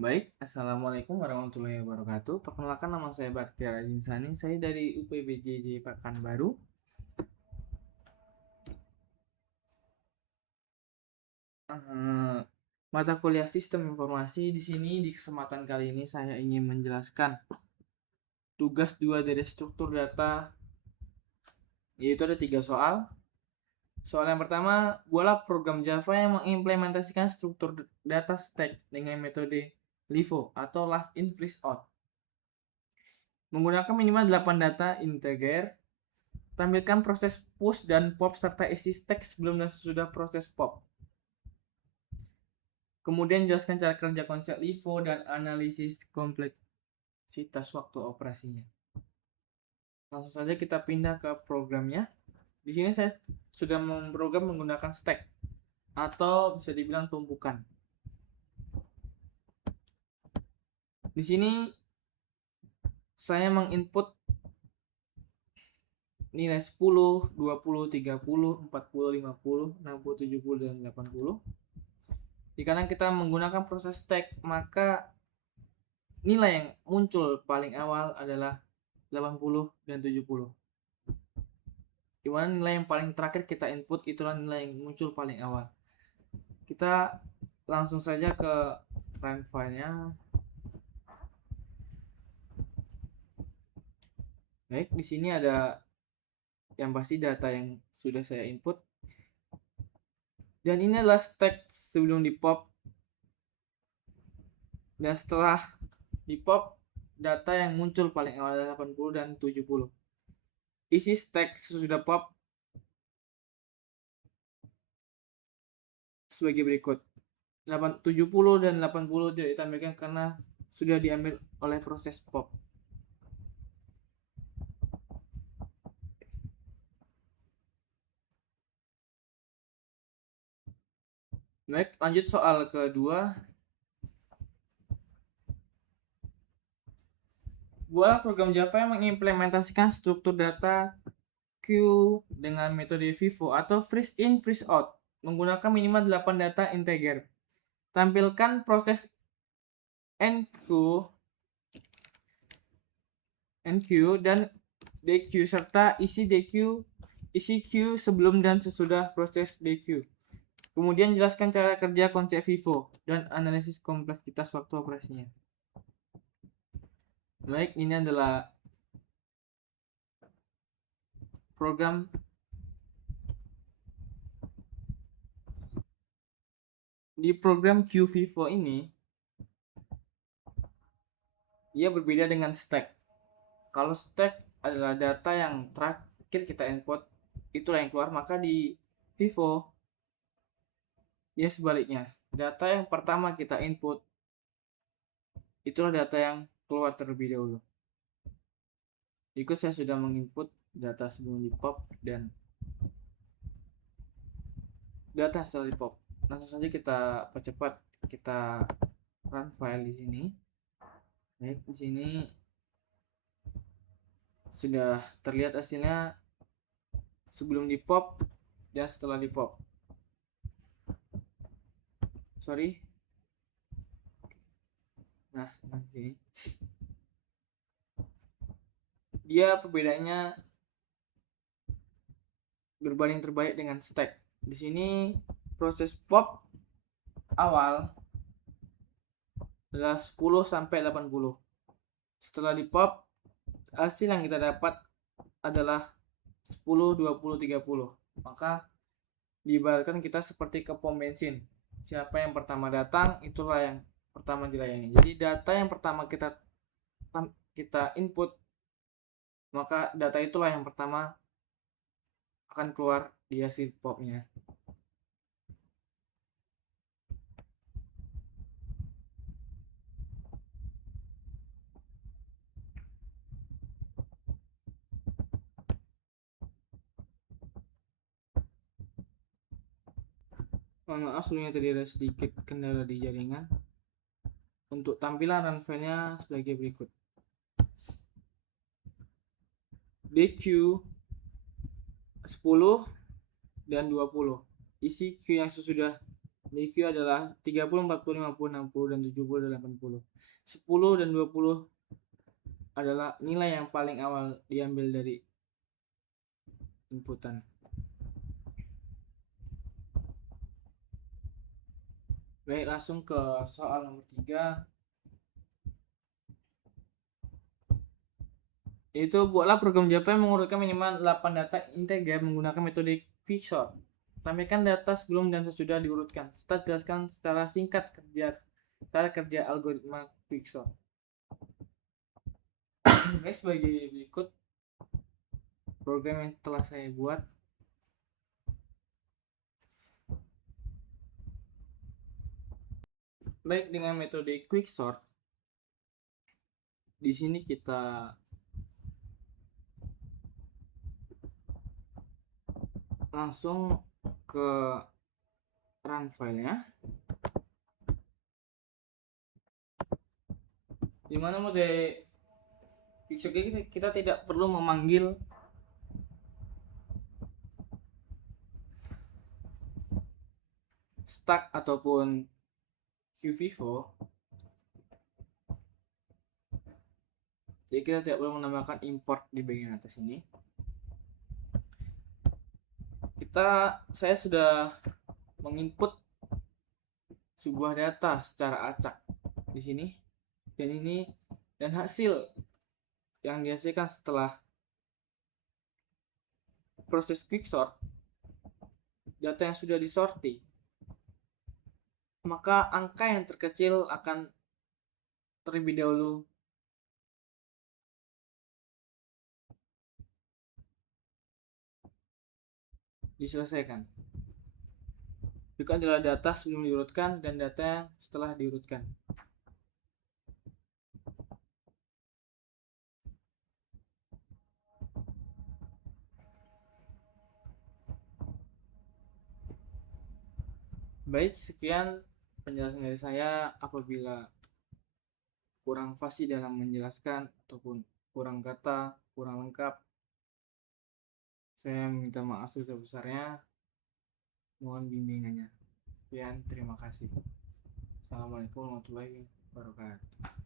Baik, Assalamualaikum warahmatullahi wabarakatuh. Perkenalkan nama saya Baktiar Insani. Saya dari UPBJJ Pekanbaru. Eh, Mata kuliah Sistem Informasi di sini di kesempatan kali ini saya ingin menjelaskan tugas 2 dari struktur data, yaitu ada 3 soal. Soal yang pertama, buatlah program Java yang mengimplementasikan struktur data stack dengan metode LIFO atau last in first out. Menggunakan minimal 8 data integer. Tampilkan proses push dan pop serta isi stack sebelum dan sesudah proses pop. Kemudian jelaskan cara kerja konsep LIFO dan analisis kompleksitas waktu operasinya. Langsung saja kita pindah ke programnya. Di sini saya sudah memprogram menggunakan stack atau bisa dibilang tumpukan. Di sini saya menginput nilai 10, 20, 30, 40, 50, 60, 70, dan 80. Jika kita menggunakan proses stack, maka nilai yang muncul paling awal adalah 80 dan 70. Dimana nilai yang paling terakhir kita input itulah nilai yang muncul paling awal. Kita langsung saja ke run file-nya. Baik, di sini ada yang pasti data yang sudah saya input. Dan ini adalah stack sebelum di pop. Dan setelah di pop, data yang muncul paling awal adalah 80 dan 70. Isi stack sesudah pop sebagai berikut. 70 dan 80 tidak ditampilkan karena sudah diambil oleh proses pop. Baik, lanjut soal kedua. Buatlah program Java yang mengimplementasikan struktur data queue dengan metode FIFO atau freeze in freeze out menggunakan minimal 8 data integer. Tampilkan proses enqueue dan dequeue serta isi queue sebelum dan sesudah proses dequeue. Kemudian jelaskan cara kerja konsep FIFO dan analisis kompleksitas waktu operasinya. Baik, ini adalah program di program QFIFO ini. Dia berbeda dengan stack. Kalau stack adalah data yang terakhir kita input, itulah yang keluar, maka di FIFO dia sebaliknya. Data yang pertama kita input, itulah data yang keluar terlebih dahulu. Jika saya sudah menginput data sebelum di pop dan data setelah di pop. Langsung saja kita percepat, kita run file di sini. Baik, di sini sudah terlihat hasilnya sebelum di pop dan setelah di pop. Sorry. Nah, sini. Dia perbedaannya berbanding terbalik dengan stack. Di sini proses pop awal adalah 10 sampai 80. Setelah di pop, hasil yang kita dapat adalah 10, 20, 30. Maka diibaratkan kita seperti ke pom bensin. Siapa yang pertama datang, itulah yang pertama dilayani. Jadi data yang pertama kita input, maka data itulah yang pertama akan keluar di hasil popnya. Maaf sebelumnya tadi ada sedikit kendala di jaringan. Untuk tampilan run file-nya sebagai berikut. DQ 10 dan 20. Isi queue yang sesudah IQ adalah 30, 40, 50, 60, dan 70, dan 80. 10 dan 20 adalah nilai yang paling awal diambil dari inputan. Baik, langsung ke soal nomor 3. Yaitu buatlah program Java yang mengurutkan minimal 8 data integer menggunakan metode quicksort. Tampilkan data sebelum dan sesudah diurutkan, serta jelaskan secara singkat cara kerja algoritma quicksort. Baik, sebagai berikut program yang telah saya buat. Baik, dengan metode quicksort, di sini kita langsung ke run filenya, dimana mode quicksort ini kita tidak perlu memanggil stack ataupun qvivo. Jadi kita tidak perlu menambahkan import di bagian atas ini. Saya sudah menginput sebuah data secara acak di sini, dan hasil yang dihasilkan setelah proses quicksort, data yang sudah disorti, maka angka yang terkecil akan terlebih dahulu diselesaikan. Itu adalah data sebelum diurutkan dan data setelah diurutkan. Baik, sekian penjelasan dari saya. Apabila kurang fasih dalam menjelaskan ataupun kurang kata, kurang lengkap, saya minta maaf sebesar-besarnya. Mohon bimbingannya. Sekian, terima kasih. Assalamualaikum warahmatullahi wabarakatuh.